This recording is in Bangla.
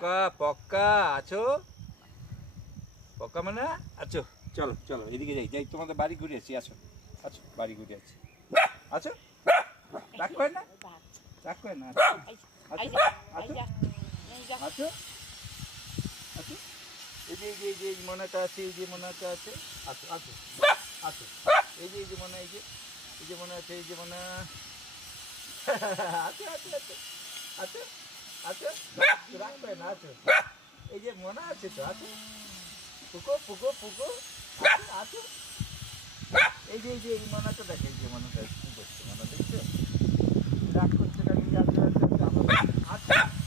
পক্কা পক্কা আছো, পক্কা মানে আছো। চলো চলো এদিকে যাই যাই, তোমাদের বাড়ি ঘুরে আসি। আসো আছো, বাড়ি ঘুরে আসি। আছো, রাগ করে না, রাগ করে না। আছো আছো আছো আছো। এই যে এই যে এই যে মনাটা আছে, এই যে মনাটা আছে। আছো আছো আছো। এই যে মনা, এই যে মনে আছে, এই যে মনা। আছো আছো আছো আছো আছো, রাগ করে না। আছো, এই যে মনা আছে তো। আছো, পুকো পুকো পুকো। আছো আছো। এই যে এই মনাটা দেখে, এই যে মনাটা কি করছে, মনা দেখছো, রাগ করছে না। আছো আছো আছো।